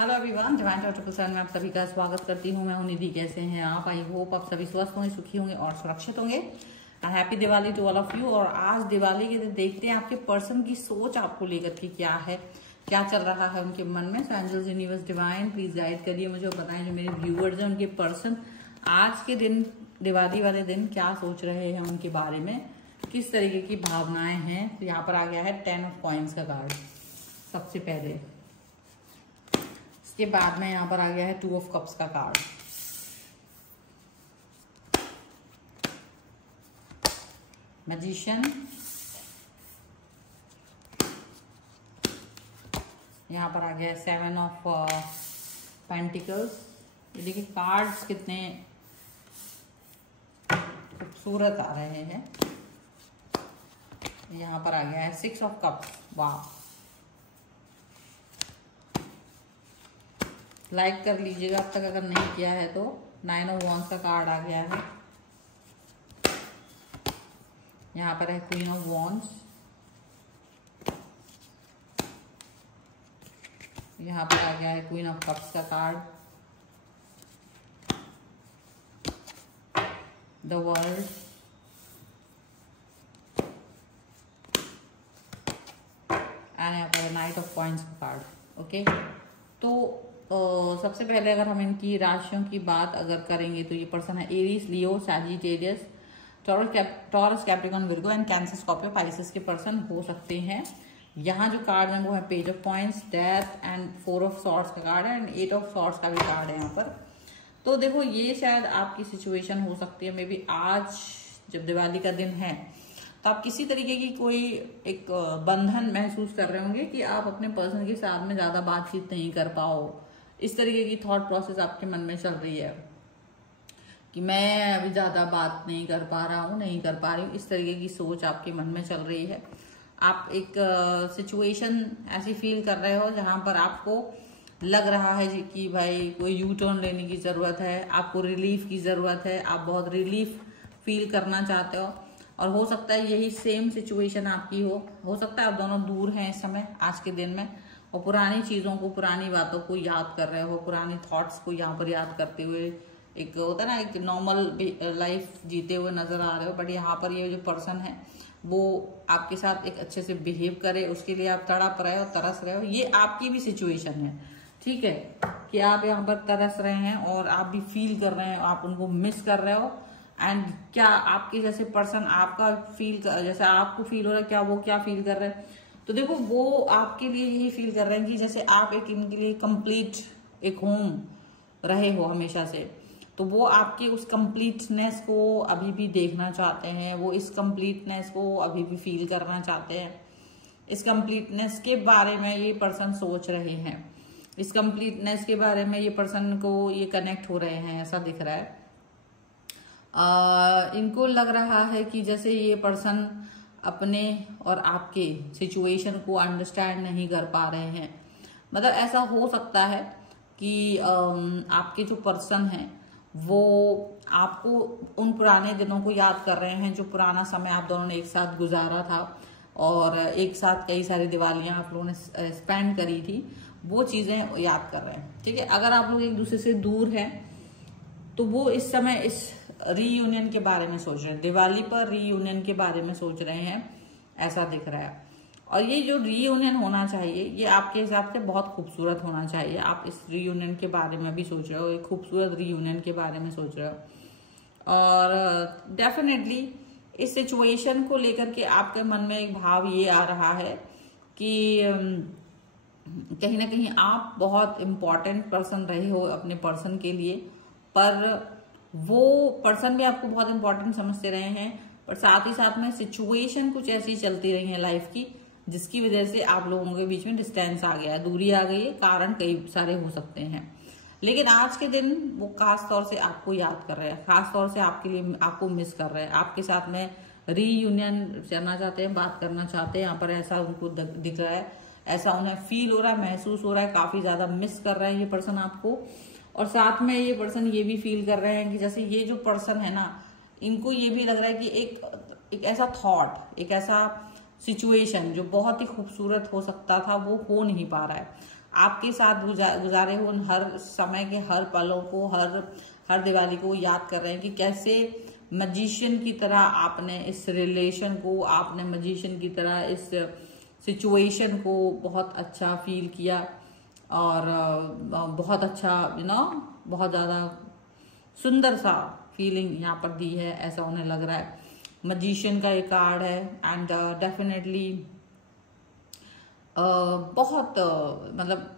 Hello everyone, divine taught 777 में आप सभी का स्वागत करती हूँ। मैं हूँ निधि। कैसे हैं आप? आई होप आप सभी स्वस्थ होंगे, सुखी होंगे और सुरक्षित होंगे। Happy Diwali to all of you. और आज दिवाली के दिन देखते हैं आपके पर्सन की सोच आपको लेकर के क्या है, क्या चल रहा है उनके मन में। So angels, universe, divine please guide करिए मुझे और बताएं जो मेरे व्यूअर्स हैं उनके पर्सन आज के दिन, दिवाली वाले दिन, क्या सोच रहे हैं उनके बारे में, किस तरीके की भावनाएं हैं। तो यहाँ पर आ गया है 10 ऑफ कॉइंस का कार्ड सबसे पहले। इसके बाद में यहाँ पर आ गया है 2 ऑफ कप्स का कार्ड। मैजिशियन, यहाँ पर आ गया है 7 ऑफ पेंटिकल्स। ये देखिए कार्ड्स कितने खूबसूरत आ रहे हैं। यहाँ पर आ गया है 6 ऑफ कप्स। वाह, लाइक कर लीजिएगा अब तक अगर नहीं किया है तो। 9 ऑफ वॉन्ड्स का कार्ड आ गया है। यहाँ पर है क्वीन ऑफ वॉन्ड्स। यहाँ पर आ गया है क्वीन ऑफ कप्स का कार्ड। द वर्ल्ड, एंड यहाँ पर नाइट ऑफ कॉइंस का कार्ड। ओके, तो सबसे पहले अगर हम इनकी राशियों की बात अगर करेंगे तो ये पर्सन है Aries, Leo, Sagittarius, taurus, Capricorn, Virgo and cancer, Scorpio, Pisces के पर्सन हो सकते हैं। यहाँ जो कार्ड है वो है page of coins, death and 4 of swords का कार्ड है एंड 8 ऑफ सॉर्ड्स का भी कार्ड है यहाँ पर। तो देखो ये शायद आपकी सिचुएशन हो सकती है। मे बी आज जब दिवाली का दिन है तो आप किसी तरीके की कोई एक बंधन महसूस कर रहे होंगे कि आप अपने पर्सन के साथ में ज्यादा बातचीत नहीं कर पाओ। इस तरीके की थॉट प्रोसेस आपके मन में चल रही है कि मैं अभी ज्यादा बात नहीं कर पा रहा हूँ, नहीं कर पा रही हूँ। इस तरीके की सोच आपके मन में चल रही है। आप एक सिचुएशन ऐसी फील कर रहे हो जहां पर आपको लग रहा है कि भाई कोई यू टर्न लेने की जरूरत है, आपको रिलीफ की जरूरत है, आप बहुत रिलीफ फील करना चाहते हो। और हो सकता है यही सेम सिचुएशन आपकी हो सकता है आप दोनों दूर हैं इस समय आज के दिन में और पुरानी चीजों को, पुरानी बातों को याद कर रहे हो, पुरानी थॉट्स को यहाँ पर याद करते हुए एक होता है ना, एक नॉर्मल लाइफ जीते हुए नजर आ रहे हो। बट यहाँ पर ये जो पर्सन है वो आपके साथ एक अच्छे से बिहेव करे, उसके लिए आप तड़प रहे हो, तरस रहे हो। ये आपकी भी सिचुएशन है, ठीक है, कि आप यहाँ पर तरस रहे हैं और आप भी फील कर रहे हैं, आप उनको मिस कर रहे हो। एंड क्या आपके जैसे पर्सन आपका फील, जैसे आपको फील हो रहा है, क्या वो क्या फील कर रहे हैं? तो देखो वो आपके लिए यही फील कर रहे हैं कि जैसे आप एक इनके लिए कंप्लीट एक होम रहे हो हमेशा से। तो वो आपके उस कंप्लीटनेस को अभी भी देखना चाहते हैं, वो इस कंप्लीटनेस को अभी भी फील करना चाहते हैं। इस कंप्लीटनेस के बारे में ये पर्सन सोच रहे हैं, इस कंप्लीटनेस के बारे में ये पर्सन को ये कनेक्ट हो रहे हैं, ऐसा दिख रहा है। इनको लग रहा है कि जैसे ये पर्सन अपने और आपके सिचुएशन को अंडरस्टैंड नहीं कर पा रहे हैं। मतलब ऐसा हो सकता है कि आपके जो पर्सन हैं वो आपको उन पुराने दिनों को याद कर रहे हैं, जो पुराना समय आप दोनों ने एक साथ गुजारा था और एक साथ कई सारी दिवालियां आप लोगों ने स्पेंड करी थी, वो चीजें याद कर रहे हैं। ठीक है, अगर आप लोग एक दूसरे से दूर हैं तो वो इस समय इस रीयूनियन के बारे में सोच रहे हैं, दिवाली पर रीयूनियन के बारे में सोच रहे हैं, ऐसा दिख रहा है। और ये जो रीयूनियन होना चाहिए ये आपके हिसाब से बहुत खूबसूरत होना चाहिए। आप इस रीयूनियन के बारे में भी सोच रहे हो, एक खूबसूरत रीयूनियन के बारे में सोच रहे हो। और डेफिनेटली इस सिचुएशन को लेकर के आपके मन में एक भाव ये आ रहा है कि कहीं ना कहीं आप बहुत इम्पोर्टेंट पर्सन रहे हो अपने पर्सन के लिए, पर वो पर्सन भी आपको बहुत इंपॉर्टेंट समझते रहे हैं। पर साथ ही साथ में सिचुएशन कुछ ऐसी चलती रही है लाइफ की जिसकी वजह से आप लोगों के बीच में डिस्टेंस आ गया है, दूरी आ गई है। कारण कई सारे हो सकते हैं, लेकिन आज के दिन वो खास तौर से आपको याद कर रहे हैं, खास तौर से आपके लिए आपको मिस कर रहे हैं, आपके साथ में रीयूनियन करना चाहते हैं, बात करना चाहते हैं। यहाँ पर ऐसा उनको दिख रहा है, ऐसा उन्हें फील हो रहा है, महसूस हो रहा है, काफी ज्यादा मिस कर रहे हैं ये पर्सन आपको। और साथ में ये पर्सन ये भी फील कर रहे हैं कि जैसे ये जो पर्सन है ना, इनको ये भी लग रहा है कि एक ऐसा थॉट, एक ऐसा सिचुएशन जो बहुत ही खूबसूरत हो सकता था वो हो नहीं पा रहा है। आपके साथ गुजारे हुए उन हर समय के हर पलों को, हर दिवाली को याद कर रहे हैं कि कैसे मैजिशियन की तरह आपने इस रिलेशन को, आपने मैजिशियन की तरह इस सिचुएशन को बहुत अच्छा फील किया और बहुत अच्छा बहुत ज़्यादा सुंदर सा फीलिंग यहाँ पर दी है, ऐसा उन्हें लग रहा है। मैजिशियन का ये कार्ड है एंड डेफिनेटली बहुत मतलब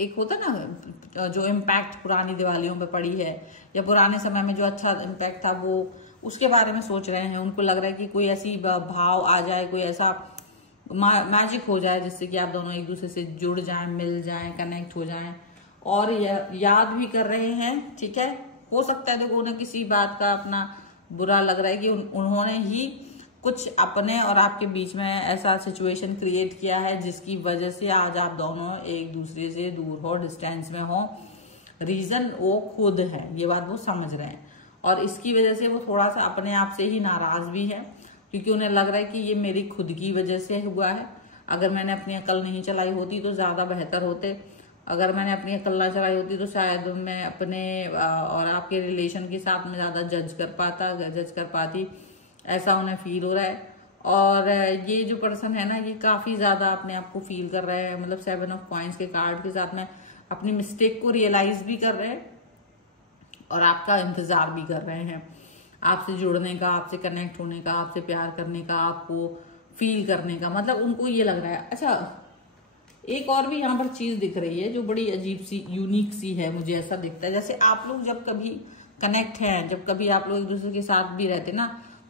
एक होता ना जो इम्पैक्ट पुरानी दिवालियों पे पड़ी है या पुराने समय में जो अच्छा इम्पैक्ट था वो उसके बारे में सोच रहे हैं। उनको लग रहा है कि कोई ऐसी भाव आ जाए, कोई ऐसा मैजिक हो जाए जिससे कि आप दोनों एक दूसरे से जुड़ जाएं, मिल जाएं, कनेक्ट हो जाएं और याद भी कर रहे हैं। ठीक है, हो सकता है देखो उन्हें किसी बात का अपना बुरा लग रहा है कि उन्होंने ही कुछ अपने और आपके बीच में ऐसा सिचुएशन क्रिएट किया है जिसकी वजह से आज आप दोनों एक दूसरे से दूर हो, डिस्टेंस में हो। रीजन वो खुद है, ये बात वो समझ रहे हैं और इसकी वजह से वो थोड़ा सा अपने आप से ही नाराज भी है क्योंकि उन्हें लग रहा है कि ये मेरी खुद की वजह से हुआ है। अगर मैंने अपनी अकल नहीं चलाई होती तो ज्यादा बेहतर होते, अगर मैंने अपनी अकल ना चलाई होती तो शायद मैं अपने और आपके रिलेशन के साथ में ज्यादा जज कर पाती, ऐसा उन्हें फील हो रहा है। और ये जो पर्सन है ना, ये काफी ज्यादा अपने आप को फील कर रहे हैं, मतलब 7 ऑफ कॉइंस के कार्ड के साथ में अपनी मिस्टेक को रियलाइज भी कर रहे हैं और आपका इंतजार भी कर रहे हैं, आपसे जुड़ने का, आपसे कनेक्ट होने का, आपसे प्यार करने का, आपको फील करने का। मतलब उनको ये लग रहा है। अच्छा, एक और भी यहाँ पर चीज दिख रही है जो बड़ी अजीब सी, यूनिक सी है, मुझे ऐसा दिखता है जैसे आप लोग जब कभी कनेक्ट हैं, जब कभी आप लोग एक दूसरे के साथ भी रहते ना,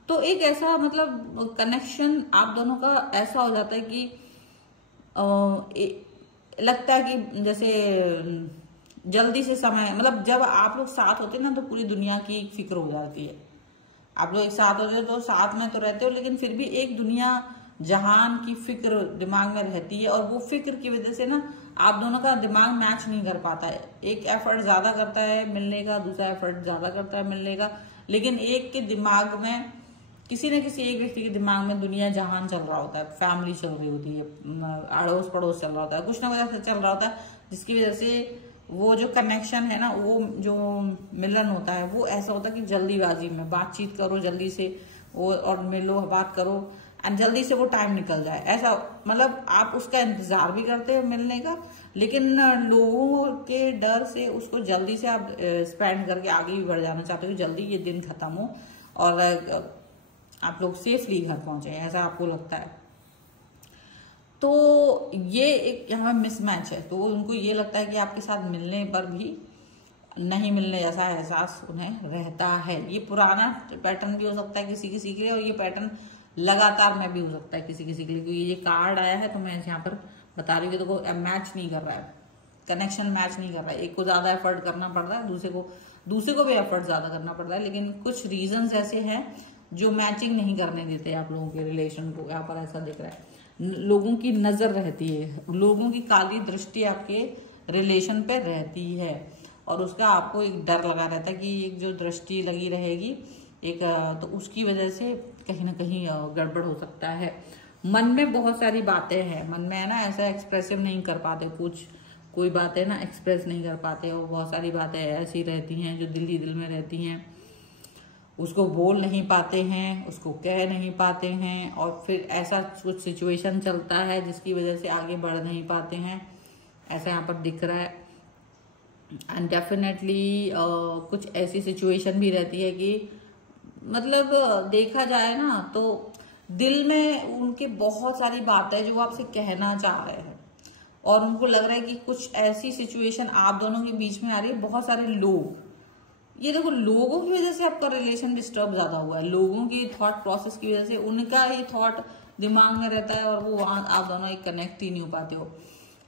तो एक ऐसा मतलब कनेक्शन आप दोनों का ऐसा हो जाता है कि लगता है कि जैसे जल्दी से समय, मतलब जब आप लोग साथ होते हैं ना तो पूरी दुनिया की फिक्र हो जाती है। आप लोग एक साथ होते हो तो साथ में तो रहते हो लेकिन फिर भी एक दुनिया जहान की फिक्र दिमाग में रहती है और वो फिक्र की वजह से ना आप दोनों का दिमाग मैच नहीं कर पाता है। एक एफर्ट ज्यादा करता है मिलने का, दूसरा एफर्ट ज्यादा करता है मिलने का, लेकिन एक के दिमाग में, किसी न किसी एक व्यक्ति के दिमाग में दुनिया जहान चल रहा होता है, फैमिली चल रही होती है, अड़ोस पड़ोस चल रहा होता है, कुछ ना कुछ ऐसा चल रहा होता है जिसकी वजह से वो जो कनेक्शन है ना, वो जो मिलन होता है वो ऐसा होता है कि जल्दीबाजी में बातचीत करो जल्दी से वो और मिलो, बात करो एंड जल्दी से वो टाइम निकल जाए, ऐसा मतलब आप उसका इंतजार भी करते हो मिलने का, लेकिन लोगों के डर से उसको जल्दी से आप स्पेंड करके आगे भी बढ़ जाना चाहते हो, जल्दी ये दिन खत्म हो और आप लोग सेफली घर पहुंचे, ऐसा आपको लगता है। तो ये एक यहाँ मिसमैच है। तो उनको ये लगता है कि आपके साथ मिलने पर भी नहीं मिलने जैसा एहसास उन्हें रहता है। ये पुराना पैटर्न भी हो सकता है किसी किसी के लिए और ये पैटर्न लगातार में भी हो सकता है किसी किसी के लिए, क्योंकि ये कार्ड आया है तो मैं यहाँ पर बता रही हूँ कि तो मैच नहीं कर रहा है, कनेक्शन मैच नहीं कर रहा है। एक को ज्यादा एफर्ट करना पड़ रहा है, दूसरे को भी एफर्ट ज्यादा करना पड़ रहा है, लेकिन कुछ रीजंस ऐसे हैं जो मैचिंग नहीं करने देते आप लोगों के रिलेशन को। यहाँ पर ऐसा दिख रहा है लोगों की नजर रहती है, लोगों की काली दृष्टि आपके रिलेशन पे रहती है और उसका आपको एक डर लगा रहता है कि एक जो दृष्टि लगी रहेगी एक, तो उसकी वजह से कहीं ना कहीं गड़बड़ हो सकता है। मन में बहुत सारी बातें हैं, मन में है ना, ऐसा एक्सप्रेसिव नहीं कर पाते, कोई बातें ना एक्सप्रेस नहीं कर पाते और बहुत सारी बातें ऐसी रहती हैं जो दिल ही दिल में रहती हैं, उसको बोल नहीं पाते हैं, उसको कह नहीं पाते हैं और फिर ऐसा कुछ सिचुएशन चलता है जिसकी वजह से आगे बढ़ नहीं पाते हैं, ऐसा यहाँ पर दिख रहा है। एंड डेफिनेटली कुछ ऐसी सिचुएशन भी रहती है कि मतलब देखा जाए ना तो दिल में उनके बहुत सारी बातें जो आपसे कहना चाह रहे हैं और उनको लग रहा है कि कुछ ऐसी सिचुएशन आप दोनों के बीच में आ रही है। बहुत सारे लोग, ये देखो लोगों की वजह से आपका रिलेशन डिस्टर्ब ज्यादा हुआ है, लोगों की थॉट प्रोसेस की वजह से उनका ही थॉट दिमाग में रहता है और वो वहां आप दोनों एक कनेक्ट ही नहीं हो पाते हो,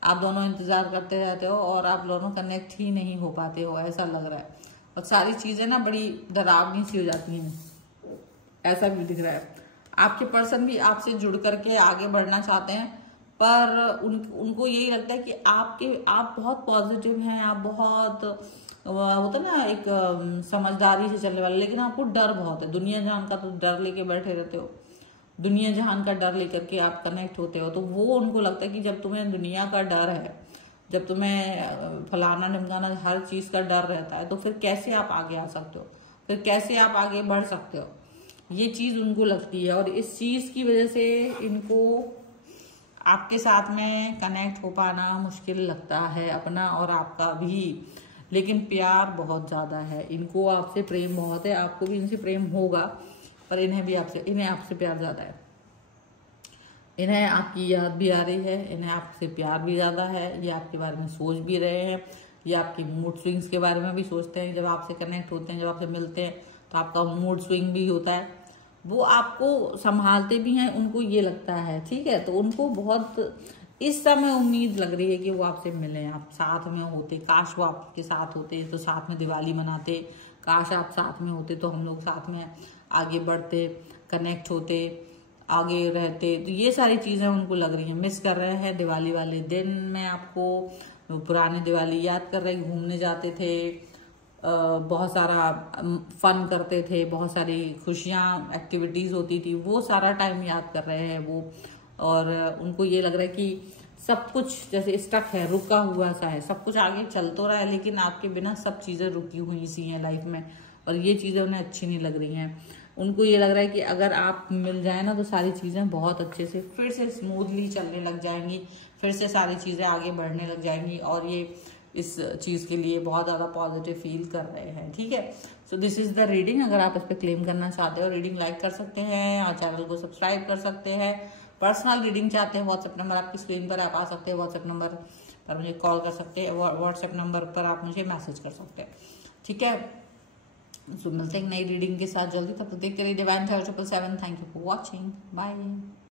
आप दोनों इंतजार करते रहते हो और आप दोनों कनेक्ट ही नहीं हो पाते हो, ऐसा लग रहा है। और सारी चीजें ना बड़ी डरावनी सी हो जाती हैं, ऐसा भी दिख रहा है। आपके पर्सन भी आपसे जुड़ करके आगे बढ़ना चाहते हैं पर उनको यही लगता है कि आप बहुत पॉजिटिव हैं, आप बहुत होता ना एक समझदारी से चलने वाले, लेकिन आपको डर बहुत है, दुनिया जहान का तो डर लेके बैठे रहते हो, दुनिया जहान का डर लेकर के आप कनेक्ट होते हो। तो वो उनको लगता है कि जब तुम्हें दुनिया का डर है, जब तुम्हें फलाना ढिमकाना हर चीज का डर रहता है, तो फिर कैसे आप आगे आ सकते हो, फिर कैसे आप आगे बढ़ सकते हो? ये चीज उनको लगती है, और इस चीज की वजह से इनको आपके साथ में कनेक्ट हो पाना मुश्किल लगता है, अपना और आपका भी। लेकिन प्यार बहुत ज्यादा है इनको, आपसे प्रेम बहुत है, आपको भी इनसे प्रेम होगा, पर इन्हें आपसे प्यार ज्यादा है। इन्हें आपकी याद भी आ रही है, इन्हें आपसे प्यार भी ज्यादा है, ये आपके बारे में सोच भी रहे हैं, ये आपकी मूड स्विंग्स के बारे में भी सोचते हैं। जब आपसे कनेक्ट होते हैं, जब आपसे मिलते हैं, तो आपका मूड स्विंग भी होता है। वो आपको संभालते भी हैं, उनको ये लगता है, ठीक है। तो उनको बहुत इस समय उम्मीद लग रही है कि वो आपसे मिलें, आप साथ में होते, काश वो आपके साथ होते तो साथ में दिवाली मनाते, काश आप साथ में होते तो हम लोग साथ में आगे बढ़ते, कनेक्ट होते, आगे रहते। तो ये सारी चीजें उनको लग रही हैं, मिस कर रहे हैं दिवाली वाले दिन में आपको, पुरानी दिवाली याद कर रहे, घूमने जाते थे, बहुत सारा फन करते थे, बहुत सारी खुशियां एक्टिविटीज होती थी, वो सारा टाइम याद कर रहे हैं वो। और उनको ये लग रहा है कि सब कुछ जैसे स्टक है, रुका हुआ सा है, सब कुछ आगे चल तो रहा है लेकिन आपके बिना सब चीजें रुकी हुई सी हैं लाइफ में, और ये चीजें उन्हें अच्छी नहीं लग रही हैं। उनको ये लग रहा है कि अगर आप मिल जाए ना तो सारी चीजें बहुत अच्छे से फिर से स्मूथली चलने लग जाएंगी, फिर से सारी चीजें आगे बढ़ने लग जाएंगी, और ये इस चीज के लिए बहुत ज्यादा पॉजिटिव फील कर रहे हैं, ठीक है। So this is the reading. अगर आप इस पर क्लेम करना चाहते हो, रीडिंग लाइक कर सकते हैं और चैनल को सब्सक्राइब कर सकते हैं। पर्सनल रीडिंग चाहते हैं, व्हाट्सएप नंबर आपकी स्क्रीन पर आप आ सकते हैं, व्हाट्सएप नंबर पर मुझे कॉल कर सकते हैं, व्हाट्सएप नंबर पर आप मुझे मैसेज कर सकते हैं, ठीक है। सो मिलते हैं नई रीडिंग के साथ जल्दी, तब तक देखते रहिए divine 777। Thank you for watching, bye.